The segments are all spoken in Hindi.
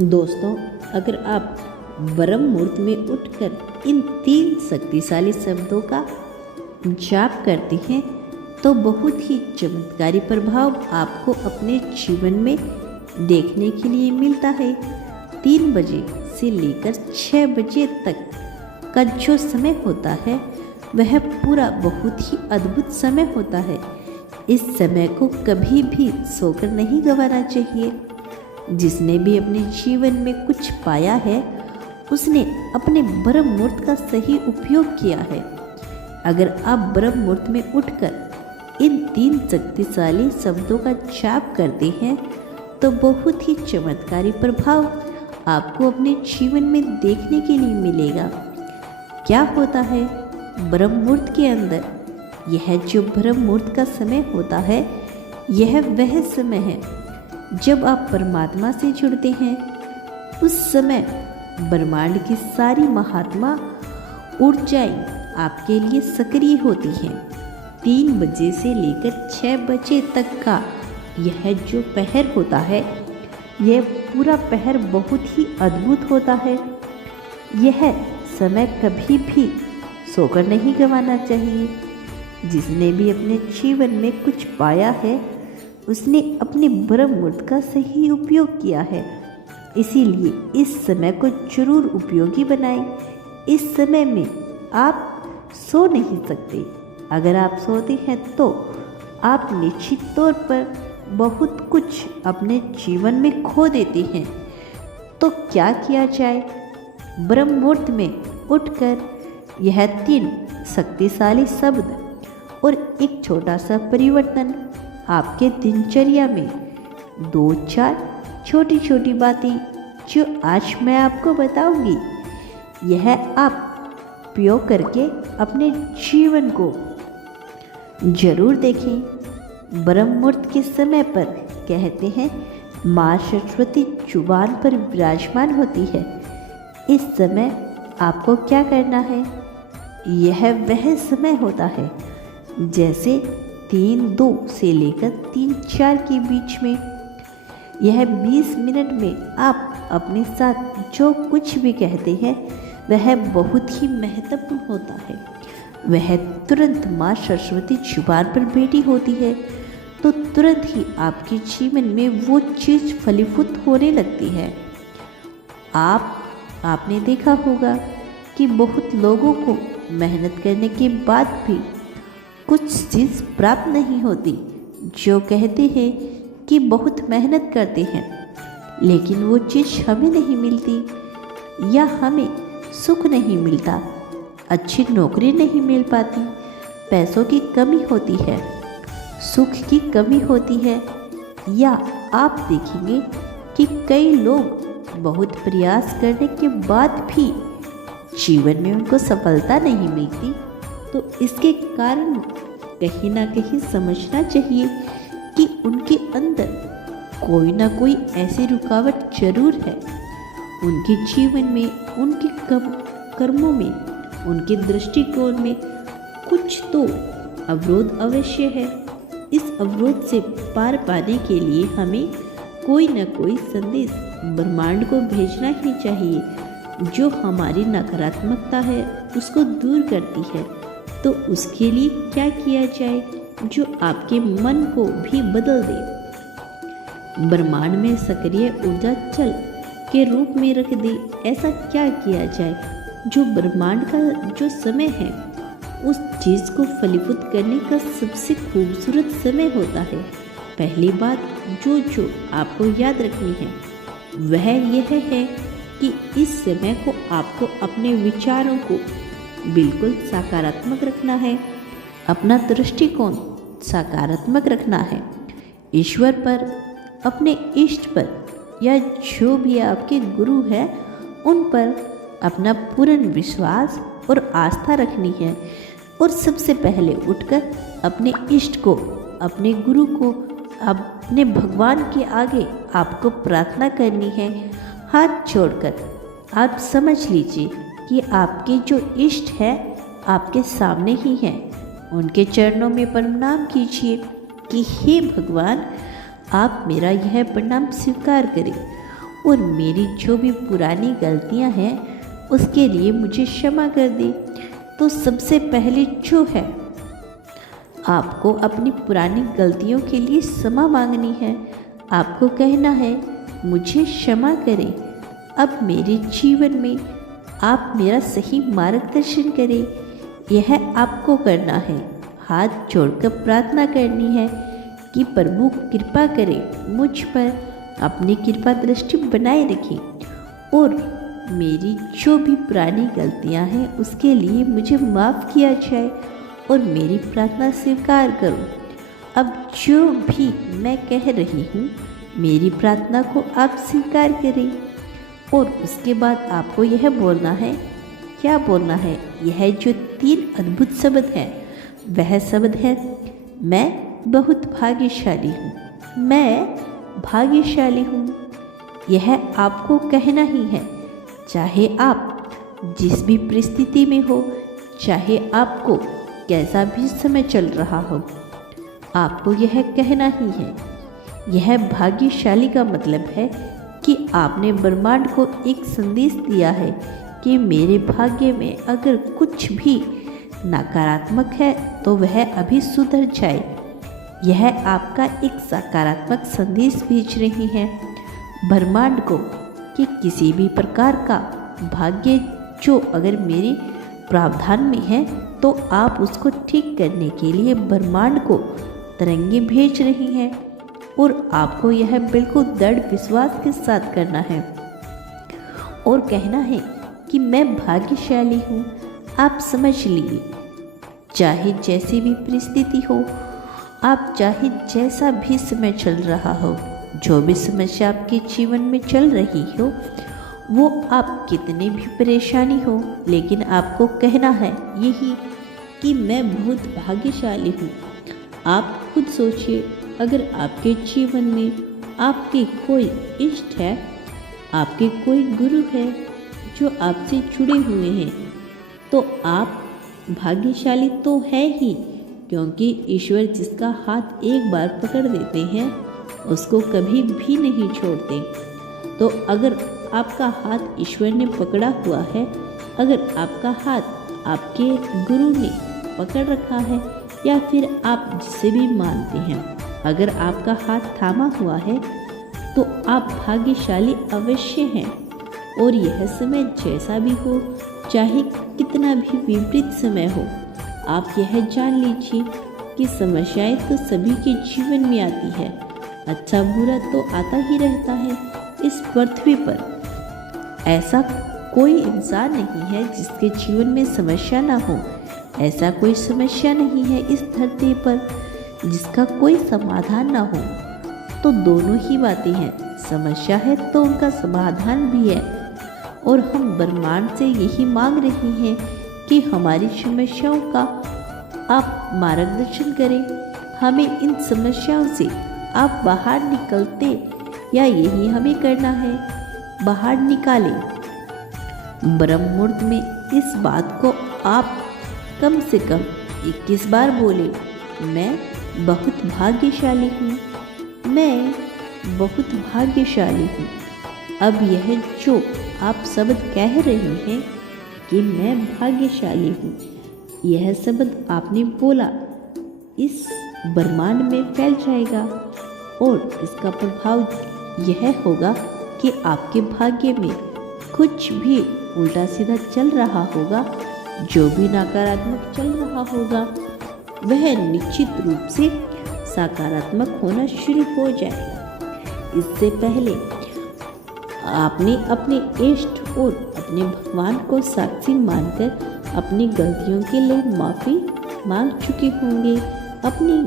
दोस्तों, अगर आप ब्रह्म मुहूर्त में उठकर इन 3 शक्तिशाली शब्दों का जाप करते हैं तो बहुत ही चमत्कारी प्रभाव आपको अपने जीवन में देखने के लिए मिलता है। 3 बजे से लेकर 6 बजे तक का जो समय होता है वह पूरा बहुत ही अद्भुत समय होता है। इस समय को कभी भी सोकर नहीं गंवाना चाहिए। जिसने भी अपने जीवन में कुछ पाया है उसने अपने ब्रह्म मुहूर्त का सही उपयोग किया है। अगर आप ब्रह्म मुहूर्त में उठकर इन 3 शक्तिशाली शब्दों का जाप करते हैं तो बहुत ही चमत्कारी प्रभाव आपको अपने जीवन में देखने के लिए मिलेगा। क्या होता है ब्रह्म मुहूर्त के अंदर? यह जो ब्रह्म मुहूर्त का समय होता है यह वह समय है जब आप परमात्मा से जुड़ते हैं। उस समय ब्रह्मांड की सारी महात्मा ऊर्जाएं आपके लिए सक्रिय होती हैं। 3 बजे से लेकर 6 बजे तक का यह जो पहर होता है यह पूरा पहर बहुत ही अद्भुत होता है। यह समय कभी भी सोकर नहीं गंवाना चाहिए। जिसने भी अपने जीवन में कुछ पाया है उसने अपने ब्रह्म मुहूर्त का सही उपयोग किया है। इसीलिए इस समय को जरूर उपयोगी बनाएं। इस समय में आप सो नहीं सकते। अगर आप सोते हैं तो आप निश्चित तौर पर बहुत कुछ अपने जीवन में खो देते हैं। तो क्या किया जाए? ब्रह्म मुहूर्त में उठकर यह 3 शक्तिशाली शब्द और एक छोटा सा परिवर्तन आपके दिनचर्या में 2-4 छोटी छोटी बातें जो आज मैं आपको बताऊंगी, यह आप उपयोग करके अपने जीवन को जरूर देखें। ब्रह्म मुहूर्त के समय पर कहते हैं माँ सरस्वती जुबान पर विराजमान होती है। इस समय आपको क्या करना है? यह वह समय होता है जैसे 3-2 से लेकर 3-4 के बीच में। यह 20 मिनट में आप अपने साथ जो कुछ भी कहते हैं वह बहुत ही महत्वपूर्ण होता है। वह तुरंत माँ सरस्वती जुबान पर बैठी होती है तो तुरंत ही आपके जीवन में वो चीज़ फलीभूत होने लगती है। आपने देखा होगा कि बहुत लोगों को मेहनत करने के बाद भी कुछ चीज़ प्राप्त नहीं होती। जो कहते हैं कि बहुत मेहनत करते हैं लेकिन वो चीज़ हमें नहीं मिलती या हमें सुख नहीं मिलता, अच्छी नौकरी नहीं मिल पाती, पैसों की कमी होती है, सुख की कमी होती है। या आप देखेंगे कि कई लोग बहुत प्रयास करने के बाद भी जीवन में उनको सफलता नहीं मिलती। तो इसके कारण कहीं ना कहीं समझना चाहिए कि उनके अंदर कोई ना कोई ऐसी रुकावट जरूर है। उनके जीवन में, उनके कर्मों में, उनके दृष्टिकोण में कुछ तो अवरोध अवश्य है। इस अवरोध से पार पाने के लिए हमें कोई ना कोई संदेश ब्रह्मांड को भेजना ही चाहिए जो हमारी नकारात्मकता है उसको दूर करती है। तो उसके लिए क्या किया जाए जो आपके मन को भी बदल दे, ब्रह्मांड में सक्रिय ऊर्जा चल के रूप में रख दे। ऐसा क्या किया जाए जो ब्रह्मांड का जो समय है उस चीज़ को फलीभूत करने का सबसे खूबसूरत समय होता है। पहली बात जो आपको याद रखनी है वह यह है कि इस समय को आपको अपने विचारों को बिल्कुल सकारात्मक रखना है, अपना दृष्टिकोण सकारात्मक रखना है। ईश्वर पर, अपने इष्ट पर या जो भी आपके गुरु हैं उन पर अपना पूर्ण विश्वास और आस्था रखनी है। और सबसे पहले उठकर अपने इष्ट को, अपने गुरु को, अपने भगवान के आगे आपको प्रार्थना करनी है। हाथ जोड़कर आप समझ लीजिए कि आपके जो इष्ट है आपके सामने ही हैं। उनके चरणों में प्रणाम कीजिए कि हे भगवान, आप मेरा यह प्रणाम स्वीकार करें और मेरी जो भी पुरानी गलतियां हैं उसके लिए मुझे क्षमा कर दे। तो सबसे पहले जो है, आपको अपनी पुरानी गलतियों के लिए क्षमा मांगनी है। आपको कहना है, मुझे क्षमा करें, अब मेरे जीवन में आप मेरा सही मार्गदर्शन करें। यह आपको करना है। हाथ जोड़कर प्रार्थना करनी है कि प्रभु कृपा करें मुझ पर, अपनी कृपा दृष्टि बनाए रखें और मेरी जो भी पुरानी गलतियां हैं उसके लिए मुझे माफ़ किया जाए और मेरी प्रार्थना स्वीकार करो। अब जो भी मैं कह रही हूँ मेरी प्रार्थना को आप स्वीकार करें। और उसके बाद आपको यह बोलना है, क्या बोलना है? यह जो 3 अद्भुत शब्द हैं वह शब्द है, मैं बहुत भाग्यशाली हूँ, मैं भाग्यशाली हूँ। यह आपको कहना ही है, चाहे आप जिस भी परिस्थिति में हो, चाहे आपको कैसा भी समय चल रहा हो, आपको यह कहना ही है। यह भाग्यशाली का मतलब है कि आपने ब्रह्मांड को एक संदेश दिया है कि मेरे भाग्य में अगर कुछ भी नकारात्मक है तो वह अभी सुधर जाए। यह आपका एक सकारात्मक संदेश भेज रही है ब्रह्मांड को कि किसी भी प्रकार का भाग्य जो अगर मेरे प्रावधान में है तो आप उसको ठीक करने के लिए ब्रह्मांड को तरंगें भेज रही हैं और आपको यह बिल्कुल दृढ़ विश्वास के साथ करना है और कहना है कि मैं भाग्यशाली हूँ। आप समझ लीजिए, चाहे जैसी भी परिस्थिति हो, आप चाहे जैसा भी समय चल रहा हो, जो भी समस्या आपके जीवन में चल रही हो, वो आप कितने भी परेशानी हो, लेकिन आपको कहना है यही कि मैं बहुत भाग्यशाली हूँ। आप खुद सोचिए, अगर आपके जीवन में आपके कोई इष्ट है, आपके कोई गुरु है जो आपसे जुड़े हुए हैं, तो आप भाग्यशाली तो है ही, क्योंकि ईश्वर जिसका हाथ एक बार पकड़ लेते हैं उसको कभी भी नहीं छोड़ते। तो अगर आपका हाथ ईश्वर ने पकड़ा हुआ है, अगर आपका हाथ आपके गुरु ने पकड़ रखा है या फिर आप जिसे भी मानते हैं, अगर आपका हाथ थामा हुआ है तो आप भाग्यशाली अवश्य हैं। और यह समय जैसा भी हो, चाहे कितना भी विपरीत समय हो, आप यह जान लीजिए कि समस्याएं तो सभी के जीवन में आती है, अच्छा बुरा तो आता ही रहता है। इस पृथ्वी पर ऐसा कोई इंसान नहीं है जिसके जीवन में समस्या ना हो, ऐसा कोई समस्या नहीं है इस धरती पर जिसका कोई समाधान ना हो। तो दोनों ही बातें हैं, समस्या है तो उनका समाधान भी है। और हम ब्रह्मांड से यही मांग रहे हैं कि हमारी समस्याओं का आप मार्गदर्शन करें, हमें इन समस्याओं से आप बाहर निकलते या यही हमें करना है, बाहर निकालें। ब्रह्म मुहूर्त में इस बात को आप कम से कम 21 बार बोले, मैं बहुत भाग्यशाली हूँ, मैं बहुत भाग्यशाली हूँ। अब यह जो आप शब्द कह रहे हैं कि मैं भाग्यशाली हूँ, यह शब्द आपने बोला इस ब्रह्मांड में फैल जाएगा और इसका प्रभाव यह होगा कि आपके भाग्य में कुछ भी उल्टा सीधा चल रहा होगा, जो भी नकारात्मक चल रहा होगा, वह निश्चित रूप से सकारात्मक होना शुरू हो जाएगा। इससे पहले आपने अपने इष्ट और अपने भगवान को साक्षी मानकर अपनी गलतियों के लिए माफ़ी मांग चुके होंगे, अपनी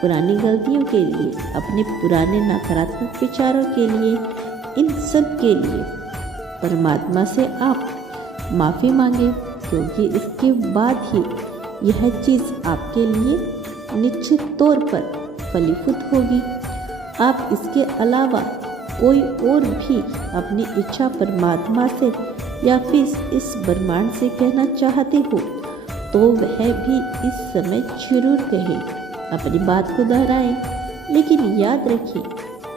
पुरानी गलतियों के लिए, अपने पुराने नकारात्मक विचारों के लिए, इन सब के लिए परमात्मा से आप माफ़ी मांगे, क्योंकि इसके बाद ही यह चीज़ आपके लिए निश्चित तौर पर फलीभूत होगी। आप इसके अलावा कोई और भी अपनी इच्छा परमात्मा से या फिर इस ब्रह्मांड से कहना चाहते हो तो वह भी इस समय जरूर कहें, अपनी बात को दोहराएं। लेकिन याद रखें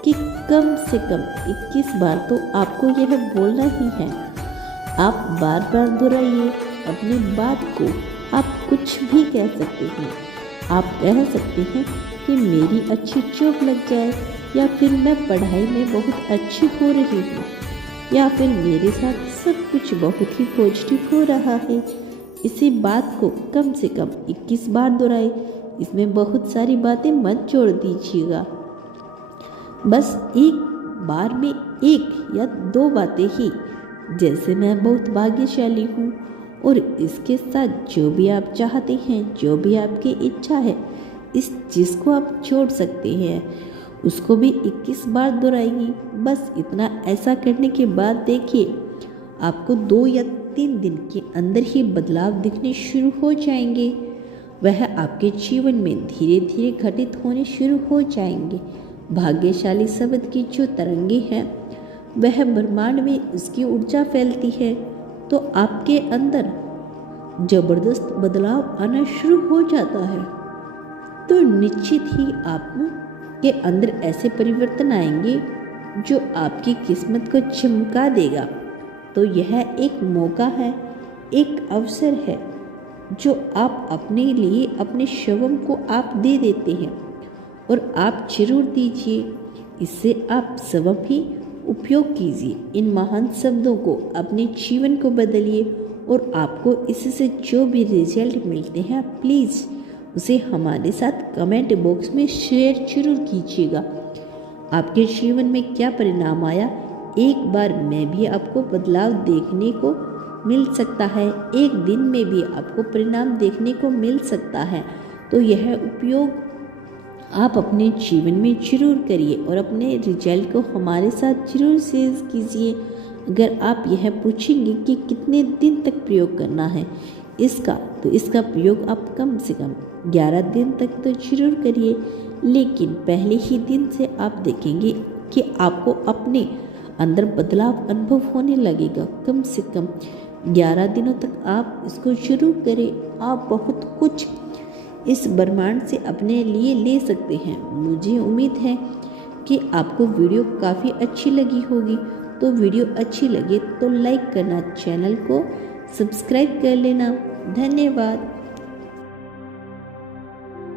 कि कम से कम 21 बार तो आपको यह बोलना ही है। आप बार बार दोहराइए अपनी बात को। आप कुछ भी कह सकते हैं। आप कह सकते हैं कि मेरी अच्छी चोट लग जाए, या फिर मैं पढ़ाई में बहुत अच्छी हो रही हूँ, या फिर मेरे साथ सब कुछ बहुत ही पॉजिटिव हो रहा है। इसी बात को कम से कम 21 बार दोहराए। इसमें बहुत सारी बातें मत जोड़ दीजिएगा। बस एक बार में 1 या 2 बातें ही, जैसे मैं बहुत भाग्यशाली हूँ, और इसके साथ जो भी आप चाहते हैं, जो भी आपकी इच्छा है, इस चीज़ को आप छोड़ सकते हैं, उसको भी 21 बार दोहराइए। बस इतना ऐसा करने के बाद देखिए आपको 2 या 3 दिन के अंदर ही बदलाव दिखने शुरू हो जाएंगे। वह आपके जीवन में धीरे धीरे घटित होने शुरू हो जाएंगे। भाग्यशाली शब्द की जो तरंगे हैं, वह ब्रह्मांड में उसकी ऊर्जा फैलती है, तो आपके अंदर जबरदस्त बदलाव आना शुरू हो जाता है। तो निश्चित ही आप के अंदर ऐसे परिवर्तन आएंगे जो आपकी किस्मत को चमका देगा। तो यह एक मौका है, एक अवसर है, जो आप अपने लिए, अपने स्वयं को आप दे देते हैं, और आप जरूर दीजिए। इससे आप स्वयं ही उपयोग कीजिए। इन महान शब्दों को अपने जीवन को बदलिए, और आपको इससे जो भी रिजल्ट मिलते हैं प्लीज़ उसे हमारे साथ कमेंट बॉक्स में शेयर जरूर कीजिएगा। आपके जीवन में क्या परिणाम आया, एक बार में भी आपको बदलाव देखने को मिल सकता है, एक दिन में भी आपको परिणाम देखने को मिल सकता है। तो यह उपयोग आप अपने जीवन में जरूर करिए, और अपने रिजल्ट को हमारे साथ जरूर शेयर कीजिए। अगर आप यह पूछेंगे कि कितने दिन तक प्रयोग करना है इसका, तो इसका प्रयोग आप कम से कम 11 दिन तक तो जरूर करिए। लेकिन पहले ही दिन से आप देखेंगे कि आपको अपने अंदर बदलाव अनुभव होने लगेगा। कम से कम 11 दिनों तक आप इसको जरूर करें। आप बहुत कुछ इस ब्रह्मांड से अपने लिए ले सकते हैं। मुझे उम्मीद है कि आपको वीडियो काफ़ी अच्छी लगी होगी। तो वीडियो अच्छी लगे तो लाइक करना, चैनल को सब्सक्राइब कर लेना। धन्यवाद।